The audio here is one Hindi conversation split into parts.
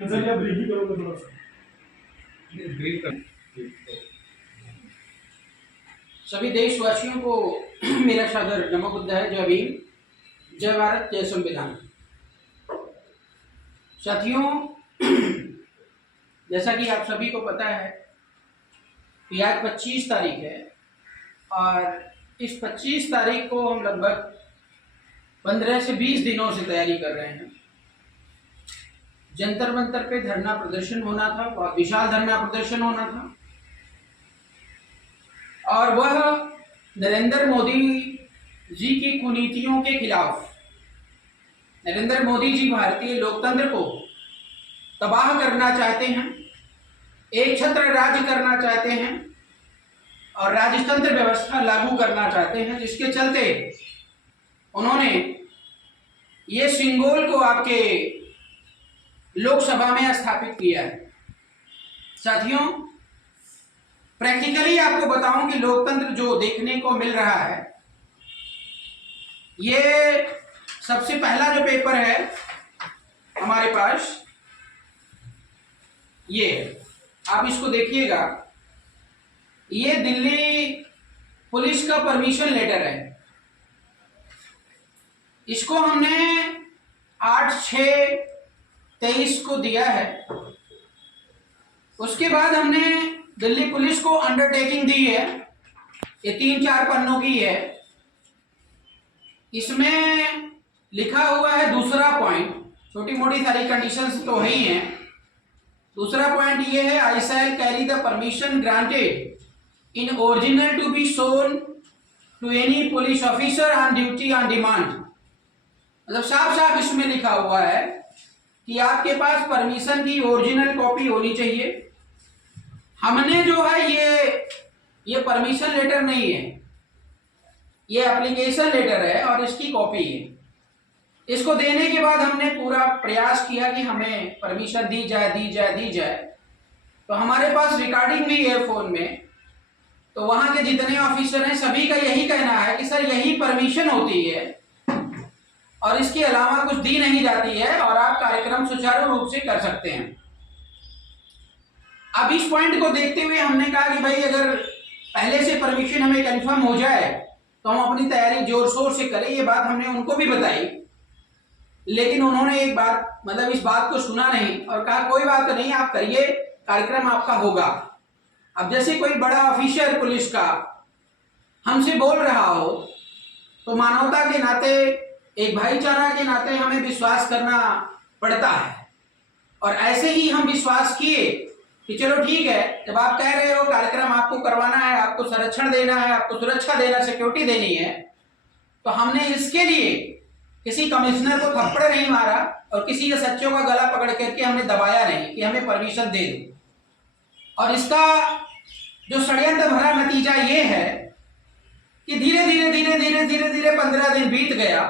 सर आप ब्रीफ ही करोगे थोड़ा सा। ब्रीफ कर। सभी देशवासियों को मेरा सादर नमो बुद्धाय, जय भीम, जय भारत, जय संविधान। साथियों, जैसा कि आप सभी को पता है कि आज 25 तारीख है और इस 25 तारीख को हम लगभग 15 से 20 दिनों से तैयारी कर रहे हैं। जंतर मंतर पे धरना प्रदर्शन होना था, बहुत विशाल धरना प्रदर्शन होना था और वह नरेंद्र मोदी जी की कुनीतियों के खिलाफ। नरेंद्र मोदी जी भारतीय लोकतंत्र को तबाह करना चाहते हैं, एक छत्र राज्य करना चाहते हैं और राजतंत्र व्यवस्था लागू करना चाहते हैं, जिसके चलते उन्होंने ये सिंगोल को आपके लोकसभा में स्थापित किया है। साथियों, प्रैक्टिकली आपको बताऊं कि लोकतंत्र जो देखने को मिल रहा है, ये सबसे पहला जो पेपर है हमारे पास, ये आप इसको देखिएगा, ये दिल्ली पुलिस का परमिशन लेटर है। इसको हमने 8/6/23 को दिया है। उसके बाद हमने दिल्ली पुलिस को अंडरटेकिंग दी है, ये 3-4 पन्नों की है। इसमें लिखा हुआ है दूसरा पॉइंट, छोटी मोटी सारी कंडीशंस तो है ही हैं। दूसरा पॉइंट ये है, I shall carry the permission granted in original to be shown to any police officer on duty on demand. मतलब साफ साफ इसमें लिखा हुआ है कि आपके पास परमिशन की ओरिजिनल कॉपी होनी चाहिए। हमने जो है ये परमिशन लेटर नहीं है, ये एप्लीकेशन लेटर है और इसकी कॉपी है। इसको देने के बाद हमने पूरा प्रयास किया कि हमें परमिशन दी जाए। तो हमारे पास रिकॉर्डिंग भी है फोन में, तो वहां के जितने ऑफिसर हैं सभी का यही कहना है कि सर यही परमिशन होती है और इसके अलावा कुछ दी नहीं जाती है और आप कार्यक्रम सुचारू रूप से कर सकते हैं। अब इस पॉइंट को देखते हुए हमने कहा कि भाई अगर पहले से परमिशन हमें कंफर्म हो जाए तो हम अपनी तैयारी जोर शोर से करें। ये बात हमने उनको भी बताई, लेकिन उन्होंने एक बात मतलब इस बात को सुना नहीं और कहा कोई बात नहीं, आप करिए, कार्यक्रम आपका होगा। अब जैसे कोई बड़ा ऑफिसर पुलिस का हमसे बोल रहा हो तो मानवता के नाते, एक भाईचारा के नाते हमें विश्वास करना पड़ता है। और ऐसे ही हम विश्वास किए कि चलो ठीक है, जब आप कह रहे हो कार्यक्रम आपको करवाना है, आपको संरक्षण देना है, आपको सुरक्षा देना, सिक्योरिटी देनी है, तो हमने इसके लिए किसी कमिश्नर को थप्पड़ नहीं मारा और किसी सच्चों का गला पकड़ करके हमने दबाया नहीं कि हमें परमिशन दे दो। और इसका जो षड्यंत्र भरा नतीजा ये है कि धीरे धीरे 15 दिन बीत गया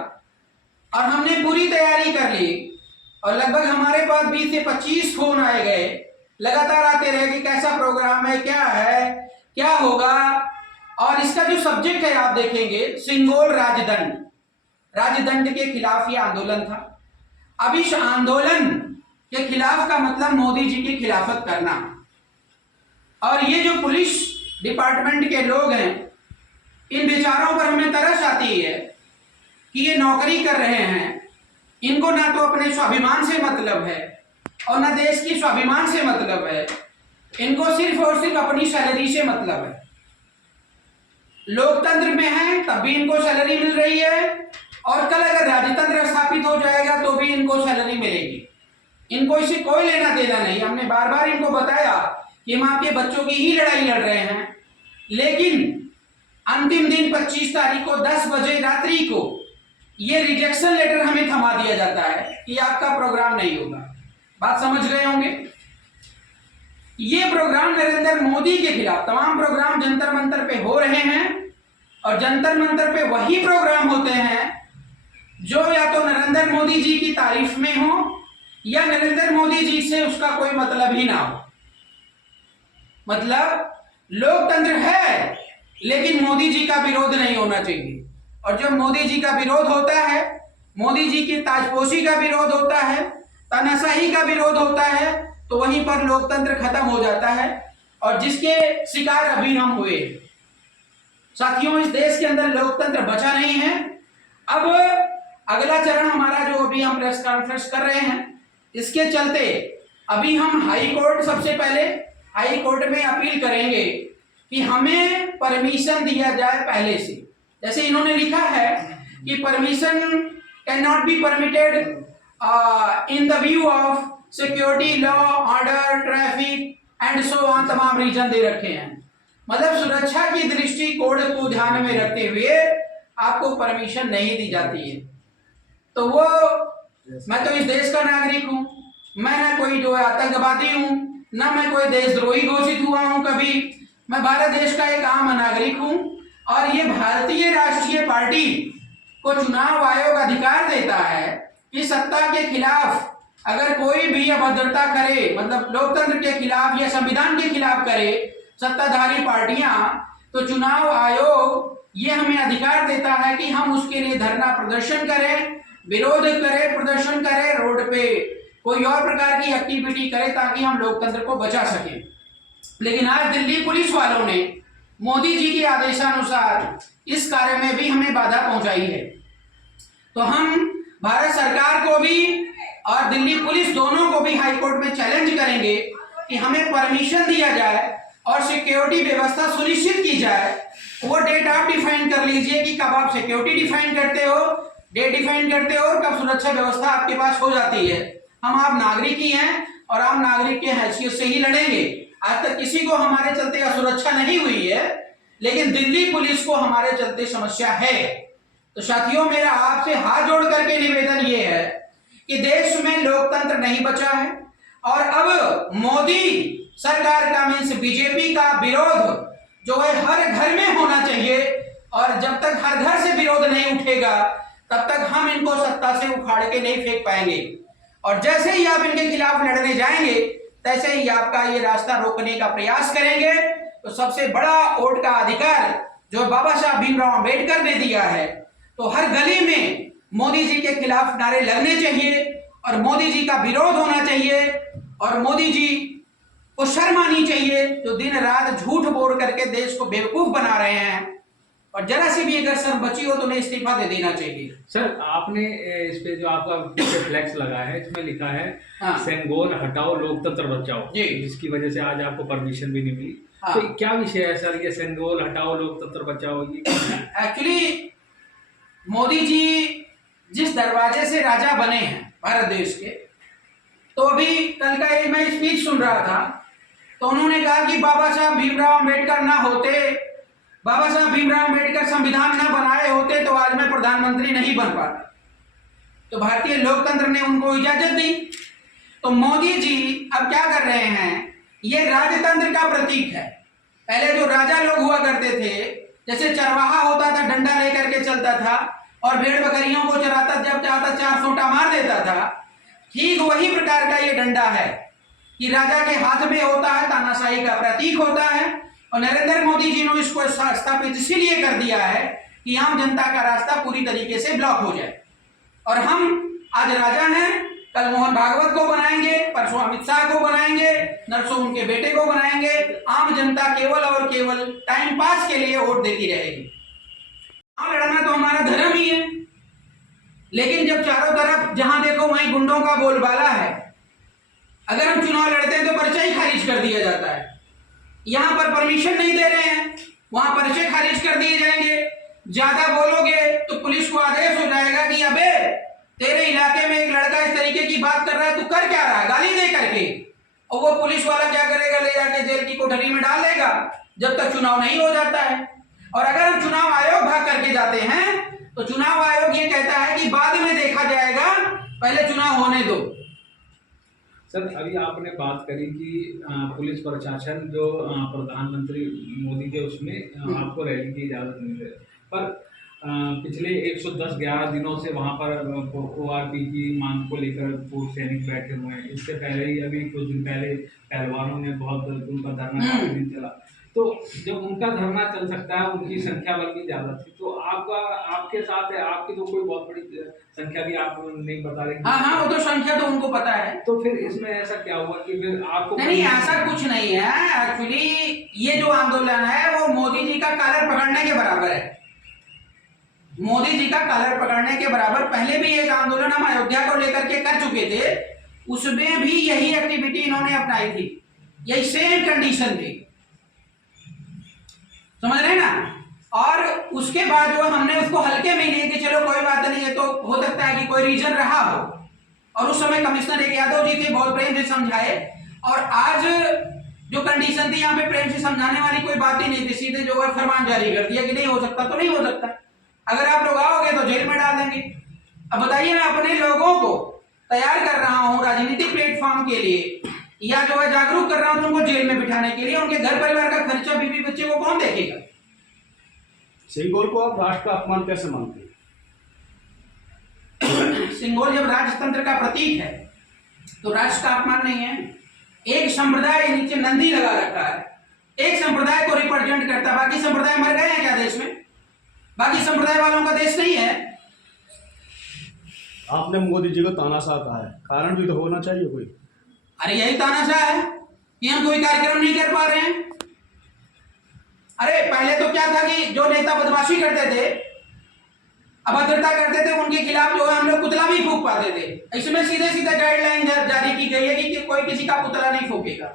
और हमने पूरी तैयारी कर ली और लगभग हमारे पास 20 से 25 फोन आए गए, लगातार आते रहे कि कैसा प्रोग्राम है, क्या है, क्या होगा। और इसका जो सब्जेक्ट है आप देखेंगे, सिंगोल राजदंड के खिलाफ ये आंदोलन था। अब इस आंदोलन के खिलाफ का मतलब मोदी जी की खिलाफत करना। और ये जो पुलिस डिपार्टमेंट के लोग हैं, इन बेचारों पर हमें तरस आती है कि ये नौकरी कर रहे हैं, इनको ना तो अपने स्वाभिमान से मतलब है और ना देश की स्वाभिमान से मतलब है, इनको सिर्फ और सिर्फ अपनी सैलरी से मतलब है। लोकतंत्र में है तब भी इनको सैलरी मिल रही है और कल अगर राजतंत्र स्थापित हो जाएगा तो भी इनको सैलरी मिलेगी। इनको इससे कोई लेना देना नहीं। हमने बार बार इनको बताया कि हम आपके बच्चों की ही लड़ाई लड़ रहे हैं, लेकिन अंतिम दिन 25 तारीख को 10 बजे रात्रि को ये रिजेक्शन लेटर हमें थमा दिया जाता है कि आपका प्रोग्राम नहीं होगा। बात समझ गए होंगे। ये प्रोग्राम नरेंद्र मोदी के खिलाफ, तमाम प्रोग्राम जंतर मंतर पे हो रहे हैं और जंतर मंतर पे वही प्रोग्राम होते हैं जो या तो नरेंद्र मोदी जी की तारीफ में हो या नरेंद्र मोदी जी से उसका कोई मतलब ही ना हो। मतलब लोकतंत्र है लेकिन मोदी जी का विरोध नहीं होना चाहिए। और जब मोदी जी का विरोध होता है, मोदी जी की ताजपोशी का विरोध होता है, तानाशाही का विरोध होता है तो वहीं पर लोकतंत्र खत्म हो जाता है, और जिसके शिकार अभी हम हुए। साथियों, इस देश के अंदर लोकतंत्र बचा नहीं है। अब अगला चरण हमारा जो अभी हम प्रेस कॉन्फ्रेंस कर रहे हैं, इसके चलते अभी हम हाई कोर्ट, सबसे पहले हाई कोर्ट में अपील करेंगे कि हमें परमिशन दिया जाए पहले से। जैसे इन्होंने लिखा है कि permission can not be permitted in the view of security, law, order, traffic and so on, तमाम रीजन दे रखे हैं। मतलब सुरक्षा की दृष्टि कोड को ध्यान में रखते हुए आपको परमिशन नहीं दी जाती है। तो वो, मैं तो इस देश का नागरिक हूं, मैं ना कोई जो है आतंकवादी हूं, ना मैं कोई देशद्रोही घोषित हुआ हूं कभी। मैं भारत देश का एक आम नागरिक हूं, और ये भारतीय राष्ट्रीय पार्टी को चुनाव आयोग अधिकार देता है कि सत्ता के खिलाफ अगर कोई भी अभद्रता करे, मतलब लोकतंत्र के खिलाफ या संविधान के खिलाफ करे सत्ताधारी पार्टियां, तो चुनाव आयोग ये हमें अधिकार देता है कि हम उसके लिए धरना प्रदर्शन करें, विरोध करें, प्रदर्शन करें, रोड पे कोई और प्रकार की एक्टिविटी करें, ताकि हम लोकतंत्र को बचा सकें। लेकिन आज दिल्ली पुलिस वालों ने मोदी जी के आदेशानुसार इस कार्य में भी हमें बाधा पहुंचाई है। तो हम भारत सरकार को भी और दिल्ली पुलिस दोनों को भी हाईकोर्ट में चैलेंज करेंगे कि हमें परमिशन दिया जाए और सिक्योरिटी व्यवस्था सुनिश्चित की जाए। वो डेट आप डिफाइन कर लीजिए कि कब आप सिक्योरिटी डिफाइन करते हो, डेट डिफाइन करते हो, और कब सुरक्षा व्यवस्था आपके पास हो जाती है। हम आप नागरिक ही हैं और आप नागरिक के हैसियत से ही लड़ेंगे। आज तक किसी को हमारे चलते असुरक्षा नहीं हुई है, लेकिन दिल्ली पुलिस को हमारे चलते समस्या है। तो साथियों, मेरा आपसे हाथ जोड़ करके निवेदन ये है कि देश में लोकतंत्र नहीं बचा है, और अब मोदी सरकार का, मीन्स बीजेपी का विरोध जो है हर घर में होना चाहिए, और जब तक हर घर से विरोध नहीं उठेगा तब तक हम इनको सत्ता से उखाड़ के नहीं फेंक पाएंगे। और जैसे ही आप इनके खिलाफ लड़ने जाएंगे, तैसे ही आपका ये रास्ता रोकने का प्रयास करेंगे। तो सबसे बड़ा वोट का अधिकार जो बाबा साहब भीमराव अंबेडकर ने दिया है, तो हर गली में मोदी जी के खिलाफ नारे लगने चाहिए, और मोदी जी का विरोध होना चाहिए, और मोदी जी को शर्म आनी चाहिए जो दिन रात झूठ बोल करके देश को बेवकूफ बना रहे हैं। और जरा सी भी अगर शर्म बची हो तो उन्हें इस्तीफा दे देना चाहिए। सर, आपने इस पे जो आपका फ्लैक्स लगा है, इसमें लिखा है हाँ। सेंगोल हटाओ लोकतंत्र बचाओ, जी, जिसकी वजह से आज आपको परमिशन भी नहीं मिली। हाँ। तो क्या विषय है सर, ये सेंगोल हटाओ लोकतंत्र बचाओ? ये एक्चुअली मोदी जी जिस दरवाजे से राजा बने हैं भारत देश के, तो अभी कल का एक मैं स्पीच सुन रहा था, तो उन्होंने कहा कि बाबा साहब भीमराव अंबेडकर ना होते, बाबा साहब भीमराव अंबेडकर संविधान ना बनाए होते तो आज मैं प्रधानमंत्री नहीं बन पाता। तो भारतीय लोकतंत्र ने उनको इजाजत दी। तो मोदी जी अब क्या कर रहे हैं, ये राजतंत्र का प्रतीक है। पहले जो राजा लोग हुआ करते थे, जैसे चरवाहा होता था, डंडा लेकर के चलता था और भेड़ बकरियों को चराता, जब चाहता 4 सोटा मार देता था। ठीक वही प्रकार का ये डंडा है कि राजा के हाथ में होता है, तानाशाही का प्रतीक होता है। और नरेंद्र मोदी जी ने इसको स्थापित इसीलिए कर दिया है कि आम जनता का रास्ता पूरी तरीके से ब्लॉक हो जाए। और हम आज राजा हैं, कल मोहन भागवत को बनाएंगे, परसों अमित शाह को बनाएंगे, नरसों उनके बेटे को बनाएंगे। आम जनता केवल और केवल टाइम पास के लिए वोट देती रहेगी। लड़ना तो हमारा धर्म ही है, लेकिन जब चारों तरफ जहां देखो वहीं गुंडों का बोलबाला है, अगर हम चुनाव लड़ते हैं तो पर्चा ही खारिज कर दिया जाता है। यहां पर परमिशन नहीं दे रहे हैं, वहां पर्चे खारिज कर दिए जाएंगे। ज्यादा बोलोगे तो पुलिस को आदेश हो जाएगा कि अबे तेरे इलाके में एक लड़का इस तरीके की बात कर रहा है, तू कर क्या रहा है, गाली दे करके। और वो पुलिस वाला क्या करेगा, ले जाके जेल की कोठरी में डाल देगा जब तक चुनाव नहीं हो जाता है। और अगर हम चुनाव आयोग भाग करके जाते हैं तो चुनाव आयोग ये कहता है कि बाद में देखा जाएगा, पहले चुनाव होने दो। सर, अभी आपने बात करी कि पुलिस प्रशासन जो प्रधानमंत्री मोदी के उसमें आपको रैली की इजाज़त नहीं दे, पर पिछले 110-11 दिनों से वहाँ पर ORP की मांग को लेकर पूर्व सैनिक बैठे हुए हैं। इससे पहले ही अभी कुछ दिन पहले पहलवानों ने बहुत उनका धरना काफी दिन चला। तो जब उनका धरना चल सकता है, उनकी संख्या बल भी ज्यादा थी, तो आपका आपके साथ है, आपकी तो कोई बहुत बड़ी संख्या भी आप नहीं बता रहे। हाँ हाँ, वो तो संख्या तो उनको पता है। तो फिर इसमें ऐसा क्या हुआ कि फिर आपको? नहीं, ऐसा कुछ नहीं है। एक्चुअली ये जो आंदोलन है वो मोदी जी का कॉलर पकड़ने के बराबर है। मोदी जी का कॉलर पकड़ने के बराबर। पहले भी एक आंदोलन हम अयोध्या को लेकर के कर चुके थे, उसमें भी यही एक्टिविटी इन्होंने अपनाई थी, यही सेम कंडीशन थी, समझ रहे हैं ना। और उसके बाद जो हमने उसको हल्के में लिए कि चलो कोई बात नहीं है, तो हो सकता है कि कोई रीजन रहा हो। और उस समय कमिश्नर एक यादव जी थे, बहुत प्रेम से समझाए। और आज जो कंडीशन थी, यहाँ पे प्रेम से समझाने वाली कोई बात ही नहीं थी, सीधे जो है फरमान जारी कर दिया कि नहीं हो सकता तो नहीं हो सकता, अगर आप लोग आओगे तो जेल में डाल देंगे। अब बताइए, मैं अपने लोगों को तैयार कर रहा हूँ राजनीतिक प्लेटफॉर्म के लिए, या जो है जागरूक कर रहा हूँ उनको जेल में बिठाने के लिए, उनके घर परिवार का खर्चा बीवी बच्चे को कौन देखेगा? सिंगोल को आप राष्ट्र का अपमान कैसे मानते हैं? सिंगोल जब राजतंत्र का प्रतीक है तो राष्ट्र का अपमान नहीं है। एक संप्रदाय नीचे नंदी लगा रखा है, एक संप्रदाय को रिप्रेजेंट करता है, बाकी संप्रदाय मर गए हैं क्या देश में? बाकी संप्रदाय वालों का देश नहीं है। आपने मोदी जी को तानाशाह कहा है, कारण भी तो होना चाहिए कोई। अरे यही तानाशाह है कि हम कोई कार्यक्रम नहीं कर पा रहे हैं। अरे पहले तो क्या था कि जो नेता बदमाशी करते थे, अभद्रता करते थे, उनके खिलाफ जो है हम लोग पुतला भी फूंक पाते थे। इसमें सीधे सीधे गाइडलाइन जारी की गई है कि कोई किसी का पुतला नहीं फूकेगा।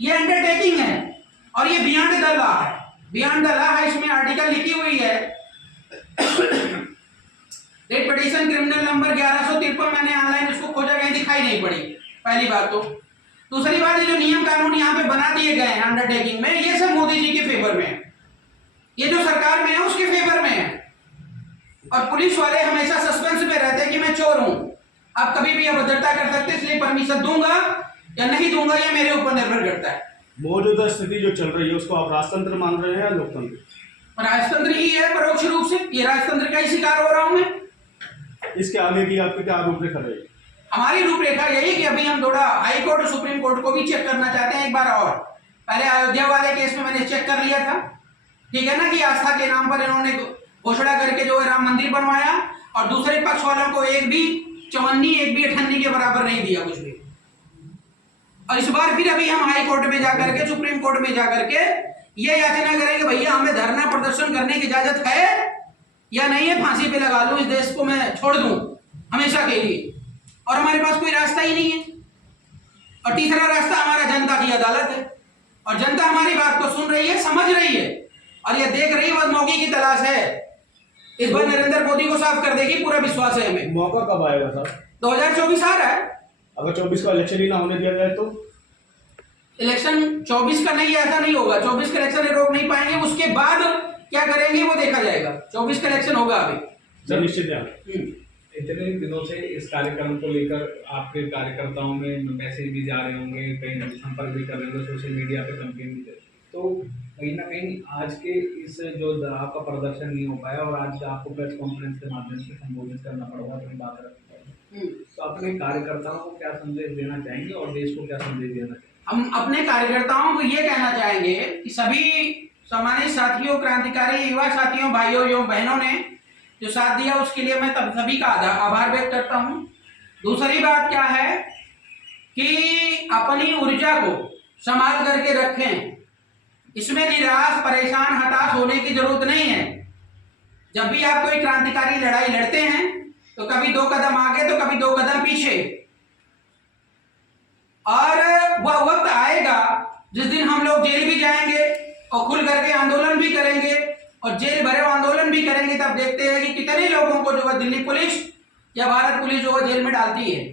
ये अंडरटेकिंग है और ये बियॉन्ड द लॉ है, बियॉन्ड द लॉ है। इसमें आर्टिकल लिखी हुई है, रेट पिटीशन क्रिमिनल नंबर 1153। मैंने ऑनलाइन इसको खोजा, कहीं दिखाई नहीं पड़ी, पहली बात तो। दूसरी बात, ये जो नियम कानून यहाँ पे बना दिए गए हैं अंडरटेकिंग में, ये सब मोदी जी के फेवर में है, ये जो सरकार में है उसके फेवर में है। और पुलिस वाले हमेशा सस्पेंस में रहते हैं कि मैं चोर हूं, आप कभी भी अभद्रता कर सकते, इसलिए परमिशन दूंगा या नहीं दूंगा ये मेरे ऊपर निर्भर करता है। मौजूदा स्थिति जो चल रही है उसको आप राजतंत्र मान रहे हैं या लोकतंत्र? राजतंत्र ही है परोक्ष रूप से, ये राजतंत्र का ही शिकार हो रहा हूं मैं। इसके आगे की आपकी क्या रूपरेखा रहेगी? हमारी रूपरेखा यही कि अभी हम थोड़ा हाई कोर्ट और सुप्रीम कोर्ट को भी चेक करना चाहते हैं एक बार और। पहले अयोध्या वाले केस में मैंने चेक कर लिया था, ठीक है ना, कि आस्था के नाम पर इन्होंने घोषणा करके जो है राम मंदिर बनवाया, और दूसरे पक्ष वालों को एक भी चवन्नी, एक भी अठन्नी के बराबर नहीं दिया कुछ भी। और इस बार फिर अभी हम हाई कोर्ट में जाकर के, सुप्रीम कोर्ट में जाकर के ये याचना करेंगे, भैया हमें धरना प्रदर्शन करने की इजाजत है या नहीं है, फांसी पे लगा लूं, इस देश को मैं छोड़ दूं हमेशा के लिए। और हमारे पास कोई रास्ता ही नहीं है। और तीसरा रास्ता हमारा जनता की अदालत है, और जनता हमारी बात को सुन रही है, समझ रही है, और ये देख रही है, बस मौके की तलाश है। इस बार नरेंद्र मोदी को साफ कर देगी, पूरा विश्वास है हमें। मौका कब आएगा सर? 2024 आ रहा है। अगर 24 का इलेक्शन ही ना होने दिया जाए तो? इलेक्शन 24 का नहीं, ऐसा नहीं होगा। 24 का इलेक्शन रोक नहीं पाएंगे, उसके बाद क्या करेंगे वो देखा जाएगा। 24 का इलेक्शन होगा अभी निश्चित। इतने दिनों से इस कार्यक्रम को लेकर आपके कार्यकर्ताओं में मैसेज भी जा रहे होंगे, कहीं संपर्क भी कर रहे होंगे, सोशल मीडिया पे कंपेन भी कर, तो कहीं ना कहीं आज के इस जो आपका प्रदर्शन नहीं हो पाया और आज आपको प्रेस कॉन्फ्रेंस के माध्यम से संबोधित करना पड़ा, अपनी बात रखनी पड़ी, तो अपने कार्यकर्ताओं को क्या संदेश देना चाहेंगे और देश को क्या संदेश देना चाहेंगे? हम अपने कार्यकर्ताओं को ये कहना चाहेंगे कि सभी सम्मानित साथियों, क्रांतिकारी युवा साथियों, भाइयों एवं बहनों ने जो साथ दिया उसके लिए मैं सभी का आभार व्यक्त करता हूं। दूसरी बात क्या है कि अपनी ऊर्जा को संभाल करके रखें, इसमें निराश, परेशान, हताश होने की जरूरत नहीं है। जब भी आप कोई क्रांतिकारी लड़ाई लड़ते हैं तो कभी 2 कदम आगे तो कभी 2 कदम पीछे, और वह वक्त आएगा जिस दिन हम लोग जेल भी जाएंगे और खुल करके आंदोलन भी करेंगे और जेल भरे आंदोलन भी करेंगे। तब देखते हैं कि कितने लोगों को जो है दिल्ली पुलिस या भारत पुलिस जो है जेल में डालती है।